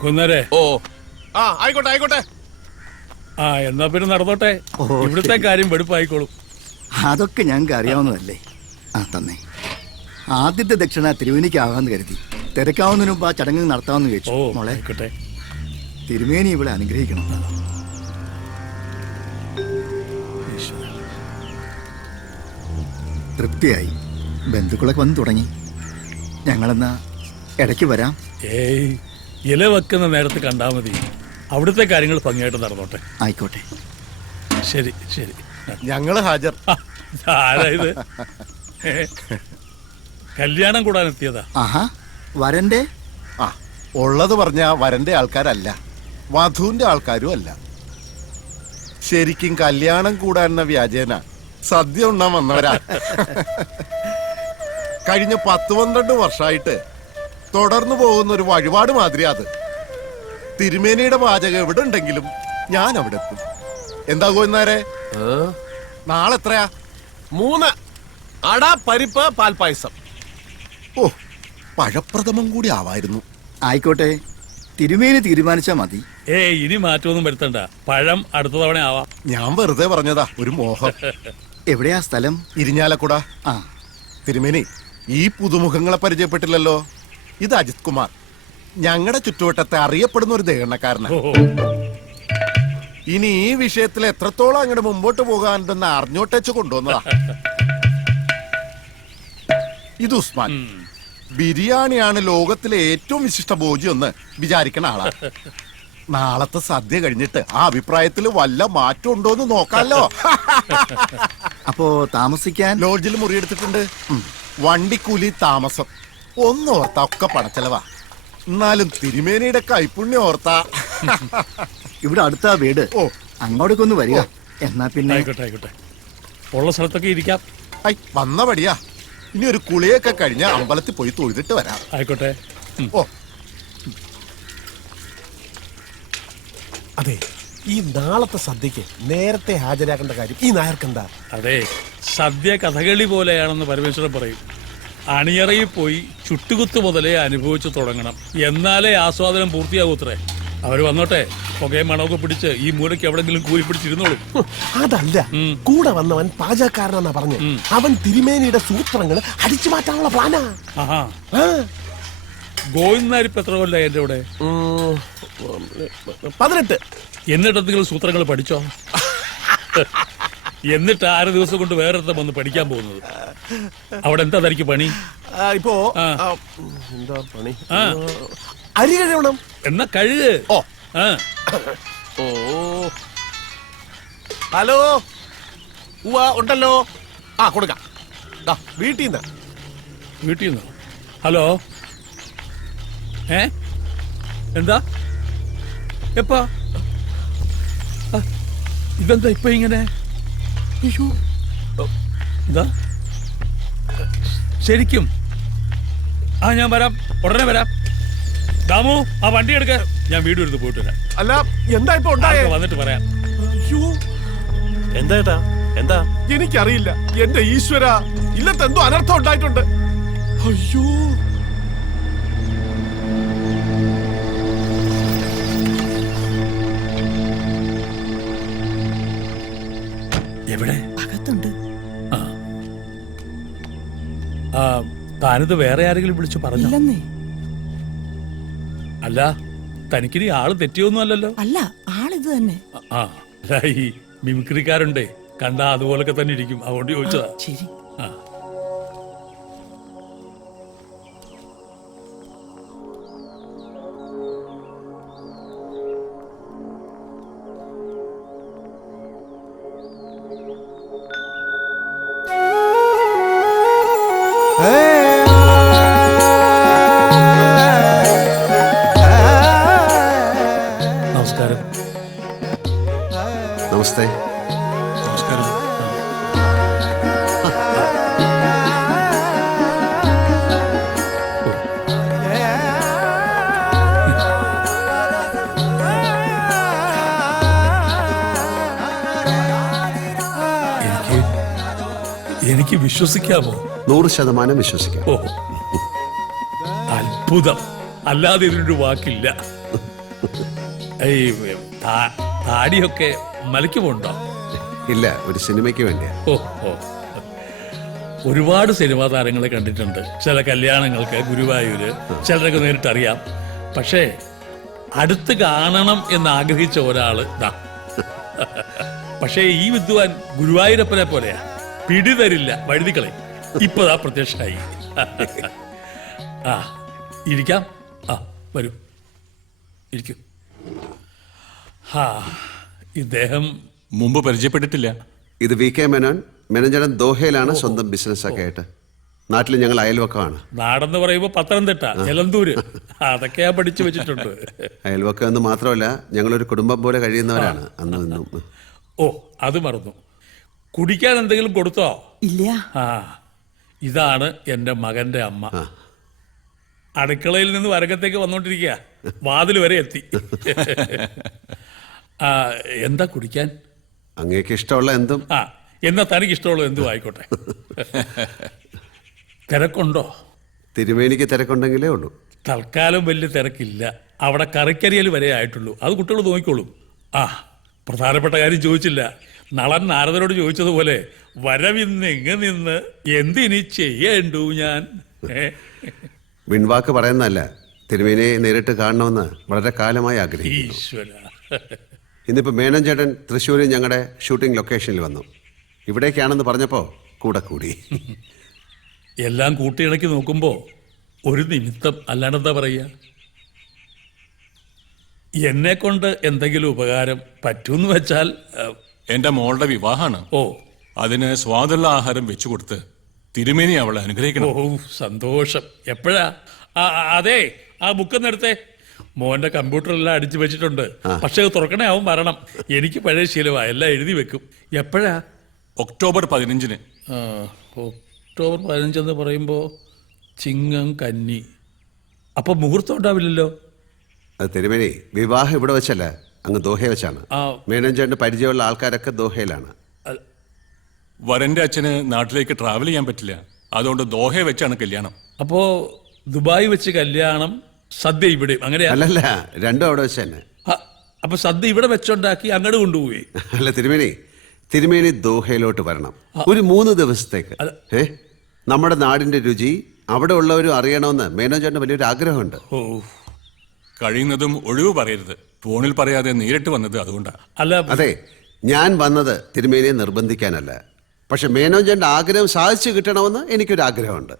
കുന്നരെ. ഓ ആ ആയിക്കോട്ടെ ആയിക്കോട്ടെ. ആ എന്നാ പിന്നെ നടന്നോട്ടെ. ഇവിടുത്തെ കാര്യം വെടുപ്പായിക്കോളും. അതൊക്കെ ഞങ്ങൾക്ക് അറിയാവുന്നതല്ലേ. ആ തന്നെ. ആദ്യത്തെ ദക്ഷിണ തിരുവേനിക്കാകാന്ന് കരുതി. തിരക്കാവുന്നതിന് മുമ്പ് ആ ചടങ്ങ് നടത്താമെന്ന് ചോദിച്ചു. മോളെ തിരുമേനി ഇവിടെ അനുഗ്രഹിക്കണം. തൃപ്തിയായി. ബന്ധുക്കളൊക്കെ വന്ന് തുടങ്ങി. ഞങ്ങളെന്നാ ഇടയ്ക്ക് വരാം. ഏയ് ഇല വെക്കുന്ന നേരത്ത് കണ്ടാൽ മതി. അവിടുത്തെ കാര്യങ്ങൾ ഭംഗിയായിട്ട് നടന്നോട്ടെ. ആയിക്കോട്ടെ. ശരി ശരി. ഞങ്ങള് ഹാജർ. ആരായത്? കല്യാണം കൂടാൻ എത്തിയതാ. ആഹാ വരന്റെ. ആ ഉള്ളത് പറഞ്ഞ വരന്റെ ആൾക്കാരല്ല, വധുവിന്റെ ആൾക്കാരും അല്ല. ശരിക്കും കല്യാണം കൂടാനെന്ന വ്യാജേന സദ്യ ഉണ്ണാൻ വന്നവരാ. കഴിഞ്ഞ 10-12 വർഷമായിട്ട് തുടർന്നു പോകുന്ന ഒരു വഴിപാട് മാതിരി അത്. തിരുമേനിയുടെ പാചകം എവിടെ ഉണ്ടെങ്കിലും ഞാൻ അവിടെ എത്തും. എന്താ കോയിന്നാരെ? നാളെ എത്രയാ? 3 അട പരിപ്പ് പാൽപായസം. ഓ പഴപ്രഥമം കൂടി ആവായിരുന്നു. ആയിക്കോട്ടെ, തിരുമേനി തീരുമാനിച്ചാ മതി. ഇനി മാറ്റമൊന്നും വരുത്തണ്ട. പഴം അടുത്ത തവണ ആവാം. ഞാൻ വെറുതെ പറഞ്ഞതാ, ഒരു മോഹം. എവിടെയാ സ്ഥലം? ഇരിഞ്ഞാലക്കുട. ആ തിരുമേനി, ഈ പുതുമുഖങ്ങളെ പരിചയപ്പെട്ടില്ലല്ലോ. ഇത് അജിത് കുമാർ, ഞങ്ങളുടെ ചുറ്റുവട്ടത്തെ അറിയപ്പെടുന്ന ഒരു ദേഹണ്ണക്കാരനാണ്. ഇനി ഈ വിഷയത്തിൽ എത്രത്തോളം അങ്ങോട്ട് മുമ്പോട്ട് പോകാനുണ്ടെന്ന് അറിഞ്ഞോട്ടേച്ച് കൊണ്ടുവന്നതാ. ഇത് ഉസ്മാൻ. ബിരിയാണിയാണ് ലോകത്തിലെ ഏറ്റവും വിശിഷ്ട ഭോജ്യം എന്ന് വിചാരിക്കണ ആളാ. നാളത്തെ സദ്യ കഴിഞ്ഞിട്ട് ആ അഭിപ്രായത്തിൽ വല്ല മാറ്റം ഉണ്ടോന്ന് നോക്കാലോ. അപ്പോ താമസിക്കാൻ ലോഡ്ജിൽ മുറിയെടുത്തിട്ടുണ്ട്. വണ്ടിക്കൂലി, താമസം ഒന്നോർത്താ ഒക്കെ പണച്ചെലവാ. എന്നാലും തിരുമേനിയുടെ കൈപ്പുണ്യം ഓർത്താ. ഇവിടെ അടുത്ത വീട്. ഓ അങ്ങോട്ടേക്ക് ഒന്ന് വരിക. എന്നാ പിന്നെ ആയിക്കോട്ടെ ആയിക്കോട്ടെ. ഉള്ള സ്ഥലത്തൊക്കെ ഇരിക്കാം. വന്ന പടിയാ. ഇനി ഒരു കുളിയൊക്കെ കഴിഞ്ഞ അമ്പലത്തിൽ പോയി തൊഴുതിട്ട് വരാം. ആയിക്കോട്ടെ. ഓ അതെ, ഈ നാളത്തെ സദ്യക്ക് നേരത്തെ ഹാജരാക്കേണ്ട കാര്യം ഈ നായർക്കെന്താ? അതെ, സദ്യ കഥകളി പോലെയാണെന്ന് പരമേശ്വരൻ പറയും. അണിയറയിൽ പോയി ചുട്ടുകുത്ത് മുതലേ അനുഭവിച്ചു തുടങ്ങണം, എന്നാലേ ആസ്വാദനം പൂർത്തിയാകൂത്രേ. അവര് വന്നോട്ടെ, പുകയും മണമൊക്കെ പിടിച്ച് ഈ മൂലയ്ക്ക് എവിടെങ്കിലും കൂലി പിടിച്ചിരുന്നോളൂ. അതല്ല, കൂടെ വന്നവൻ പാചകക്കാരനാ പറഞ്ഞു. അവൻ തിരുമേനിയുടെ സൂത്രങ്ങൾ അടിച്ചു മാറ്റാനുള്ള പ്ലാനാ. ഗോവിന്ദാരിപ്പ് എത്ര കൊല്ല എന്റെ കൂടെ? 18. എന്നിട്ട് എന്തെങ്കിലും സൂത്രങ്ങൾ പഠിച്ചോ? എന്നിട്ട് 6 ദിവസം കൊണ്ട് വേറെ വന്ന് പഠിക്കാൻ പോകുന്നത്? അവിടെ എന്താ തനിക്ക് പണി? ഇപ്പോ എന്താ പണി? അരി കഴിയണം. എന്നാ കഴുക്. ഓ ഹലോ, ഉണ്ടല്ലോ. കൊടുക്കാം. വീട്ടിൽ നിന്ന്. ഹലോ, എന്താ എപ്പാ? ഇതെന്താ ഇപ്പൊ ഇങ്ങനെ? എന്താ ശരിക്കും? ഞാൻ വരാം, ഉടനെ വരാം. ദാമു, ആ വണ്ടി എടുക്ക, ഞാൻ വീട് എടുത്ത് പോയിട്ട് വരാം. അല്ല, എന്താ ഇപ്പൊ വന്നിട്ട് പറയാം. എന്താ എന്താ എനിക്കറിയില്ല. എന്റെ ഈശ്വര, ഇല്ലത്തെന്തോ അനർത്ഥം ഉണ്ടായിട്ടുണ്ട്. അയ്യോ, എവിടെ? അകത്തുണ്ട്. താനിത് വേറെ ആരെങ്കിലും വിളിച്ചു പറഞ്ഞു? അല്ല, തനിക്കിനി ആള് തെറ്റിയൊന്നും അല്ലല്ലോ? അല്ല, ആളിത് തന്നെ. ഈ മിമിക്രിക്കാരുണ്ടേ, കണ്ടാ അതുപോലൊക്കെ തന്നെ ഇരിക്കും, അതുകൊണ്ട് ചോദിച്ചതാ. ശരി. നമസ്കാരം. നമസ്തേ. നമസ്കാരം. എനിക്ക് വിശ്വസിക്കാമോ? 100% വിശ്വസിക്കാം. അത്ഭുതം, അല്ലാതെ ഇതിനൊരു വാക്കില്ല. ഈ താടിയൊക്കെ മലയ്ക്ക് പോണ്ടോ? ഇല്ല, ഒരു സിനിമയ്ക്ക് വേണ്ടിയാ. ഓ ഓ, ഒരുപാട് സിനിമാ താരങ്ങളെ കണ്ടിട്ടുണ്ട്. ചില കല്യാണങ്ങൾക്ക് ഗുരുവായൂര്, ചിലരൊക്കെ നേരിട്ട് അറിയാം. പക്ഷേ അടുത്ത് കാണണം എന്ന് ആഗ്രഹിച്ച ഒരാള് ദാ. പക്ഷേ ഈ വിദ്വാൻ ഗുരുവായൂരപ്പനെ പോലെയാ, പിടിതരില്ല, വഴുതിക്കളെ. ഇപ്പതാ പ്രത്യക്ഷമായി. ആ, ഇരിക്കാം. ആ, വരൂ, ഇരിക്കൂ. ആ, ഇദ്ദേഹം മുമ്പ് പരിചയപ്പെട്ടിട്ടില്ല. ഇത് വി കെ മേനോൻ. മേനോൻചേട്ടൻ ദോഹയിലാണ് സ്വന്തം ബിസിനസ് ഒക്കെ ആയിട്ട്. നാട്ടിൽ ഞങ്ങൾ അയൽവക്കമാണ്. നാടെന്ന് പറയുമ്പോ പത്തനംതിട്ട, എലന്തൂര്, അതൊക്കെയാ പഠിച്ചു വെച്ചിട്ടുണ്ട്. അയൽവക്കം എന്ന് മാത്രമല്ല, ഞങ്ങളൊരു കുടുംബം പോലെ കഴിയുന്നവരാണ് അന്നും ഇന്നും. ഓ, അത് മറന്നു. കുടിക്കാൻ എന്തെങ്കിലും കൊടുത്തോ? ഇല്ല. ആ, ഇതാണ് എന്റെ മകന്റെ അമ്മ. അടുക്കളയിൽ നിന്ന് വരകത്തേക്ക് വന്നോണ്ടിരിക്കുക, വാതിൽ വരെ എത്തി. ആ, എന്താ കുടിക്കാൻ? അങ്ങേക്ക് ഇഷ്ടമുള്ള എന്തും. ആ, എന്നാ തനിക്ക് ഇഷ്ടമുള്ളത് എന്തും ആയിക്കോട്ടെ. തിരക്കുണ്ടോ? തിരുമേനിക്ക് തിരക്കുണ്ടെങ്കിലേ ഉള്ളൂ. തൽക്കാലം വലിയ തിരക്കില്ല. അവിടെ കറിക്കരിയൽ വരെ ആയിട്ടുള്ളൂ. അത് കുട്ടികൾ നോക്കിക്കോളും. ആ, പ്രധാനപ്പെട്ട കാര്യം ചോദിച്ചില്ല. നളൻ നാരദരോട് ചോദിച്ചതുപോലെ വരവിന്ന് എങ്ങ് നിന്ന് എന്തിനി ചെയ്യേണ്ടു ഞാൻ. വിൺവാക്ക് പറയുന്നതല്ല, തിരുമേനിയെ നേരിട്ട് കാണണമെന്ന് വളരെ കാലമായി ആഗ്രഹിക്കുന്നു. ഈശ്വര. ഇന്നിപ്പോൾ മേനോൻ ചേട്ടൻ തൃശ്ശൂരിൽ ഞങ്ങളുടെ ഷൂട്ടിംഗ് ലൊക്കേഷനിൽ വന്നു. ഇവിടേക്കാണെന്ന് പറഞ്ഞപ്പോൾ കൂടെ കൂടി. എല്ലാം കൂട്ടിയിണക്കി നോക്കുമ്പോ ഒരു നിമിത്തം, അല്ലാണ്ടെന്താ പറയുക. എന്നെ കൊണ്ട് എന്തെങ്കിലും ഉപകാരം പറ്റൂന്ന് വെച്ചാൽ, എന്റെ മോളുടെ വിവാഹമാണ്. ഓ, അതിന് സ്വാദുള്ള ആഹാരം വെച്ചു കൊടുത്ത് തിരുമേനി അവളെ അനുഗ്രഹിക്കണം. ഓ, സന്തോഷം. എപ്പോഴാ? അതെ, ആ ബുക്കൊന്ന് എടുത്തേ. മോന്റെ കമ്പ്യൂട്ടറെല്ലാം അടിച്ചു വെച്ചിട്ടുണ്ട്. പക്ഷെ അത് തുറക്കണേ, അവൻ വരണം. എനിക്ക് പഴയ ശീലമാ, എല്ലാം എഴുതി വെക്കും. എപ്പോഴാ? ഒക്ടോബർ 15-ന്. ഒക്ടോബർ 15 എന്ന് പറയുമ്പോ ചിങ്ങം കന്നി. അപ്പൊ മുഹൂർത്തം ഉണ്ടാവില്ലല്ലോ. അത് തിരുമേനി, വിവാഹം ഇവിടെ വെച്ചല്ല, അങ്ങ് ദോഹയെ വെച്ചാണ്. മേനോൻ ചേട്ടന് പരിചയമുള്ള ആൾക്കാരൊക്കെ ദോഹയിലാണ്. വരന്റെ അച്ഛന് നാട്ടിലേക്ക് ട്രാവൽ ചെയ്യാൻ പറ്റില്ല. അതുകൊണ്ട് ദോഹയെ വെച്ചാണ് കല്യാണം. അപ്പോ ദുബായ് വെച്ച് കല്യാണം, സദ്യ ഇവിടെ, അങ്ങനെയാ? അല്ലല്ല, രണ്ടും അവിടെ വെച്ച് തന്നെ. അപ്പൊ സദ്യ ഇവിടെ വെച്ചുണ്ടാക്കി അങ്ങോട്ട് കൊണ്ടുപോയി? അല്ല തിരുമേനി ദോഹയിലോട്ട് വരണം ഒരു 3 ദിവസത്തേക്ക്. നമ്മുടെ നാടിന്റെ രുചി അവിടെ ഉള്ളവരും അറിയണമെന്ന് മേനോൻ ചേട്ടന് വലിയൊരു ആഗ്രഹമുണ്ട്. ഓ, കഴിയുന്നതും ഒഴിവ് പറയരുത്. ഫോണിൽ പറയാതെ നേരിട്ട് വന്നത് അതുകൊണ്ടാണ്. അല്ല, അതെ, ഞാൻ വന്നത് തിരുമേനിയെ നിർബന്ധിക്കാനല്ല. പക്ഷെ മേനോൻ ചേട്ടൻ്റെ ആഗ്രഹം സാധിച്ചു കിട്ടണമെന്ന് എനിക്കൊരു ആഗ്രഹമുണ്ട്.